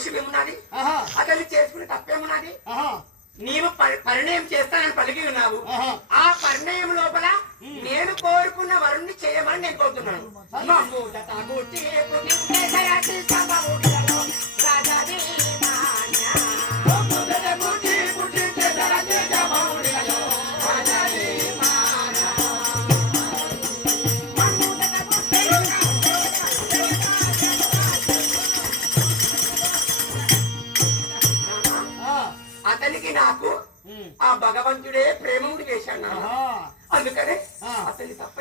దోషమేమున్నది? అతన్ని చేసుకుని తప్పేమున్నది? నీవు పరిణయం చేస్తానని పలికి ఉన్నావు. ఆ పరిణయం లోపల నేను కోరుకున్న వరుణ్ణి చేయమని నేను కోరుతున్నాను. అతనికి నాకు ఆ భగవంతుడే ప్రేమముడు చేశాడు. అందుకనే అతన్ని తప్ప.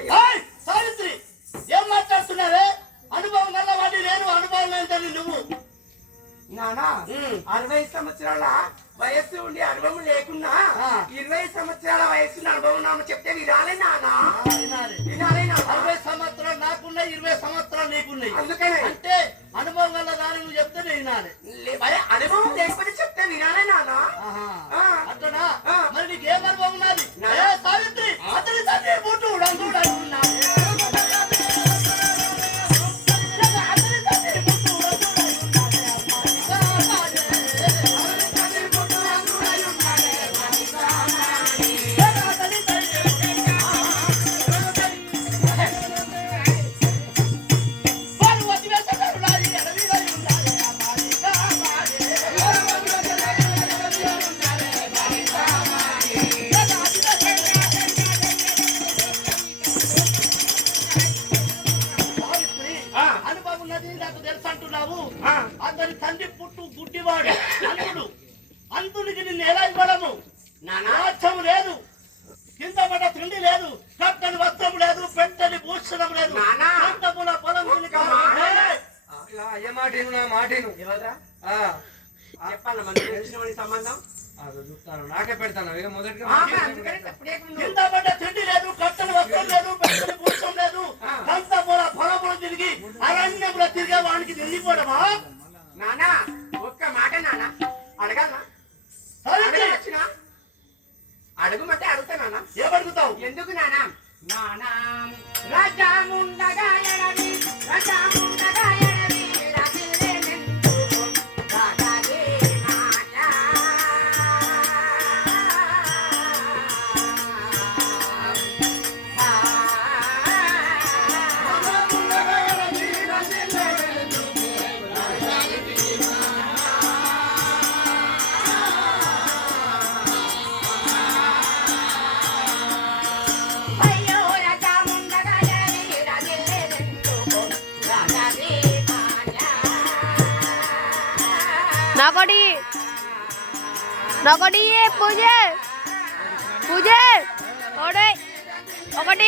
సావిత్రి, ఏం మాట్లాడుతున్నారే? అనుభవం గల్లవాడి నేను, అనుభవం లేదని నువ్వు. నానా 60 సంవత్సరాల వయస్సు ఉండి అనుభవం లేకున్నా 20 సంవత్సరాల వయస్సు అనుభవం నాన్న చెప్తే వినాలి నానా. వినాలి. 60 సంవత్సరాలు నాకున్నాయి, 20 సంవత్సరాలు నీకున్నాయి. అందుకనే అంటే అనుభవం గల్ల దాని నువ్వు చెప్తే వినాలి. అనుభవం లేకపోతే చెప్తే వినాలి నానా. అట్లనా? మరి నీకేం అనుభవం ఉన్నది? సావిత్రి, అతని తండ్రి పుట్టు అతని తండ్రి పుట్టు గుడ్డివాడు, అంతుడు. అంతుడికి నిన్ను ఎలా ఇవ్వడము? నాచం లేదు, కింద పడ్డ తిండి లేదు, కట్టని వస్త్రం లేదు, పెట్టని భూషణం లేదు, అంతముల పొలం మాటను చెప్పాలి. మనకి తెలిసిన సంబంధం నాకే పెడతాను. కింద పడ్డ తిండి లేదు, కట్టని వస్త్రం లేదు, పెట్టని భూషణం లేదు, అంతముల పొలములు తిరిగి అరణ్యముల తిరిగే వానికి నిండిపోవడమా? నానా ఒక్క మాట నాన్న అడగాలనా? అడుగుమంటే అడుగుతా నాన్న. ఏమడుగుతావు? ఎందుకు నానా? నానా రాజాముండగా ఎడవి, రాజాముండగా ఎడవి, రాజులేనెందుకు రాజాలే నానా. ఒకటి పూజ ఒకటి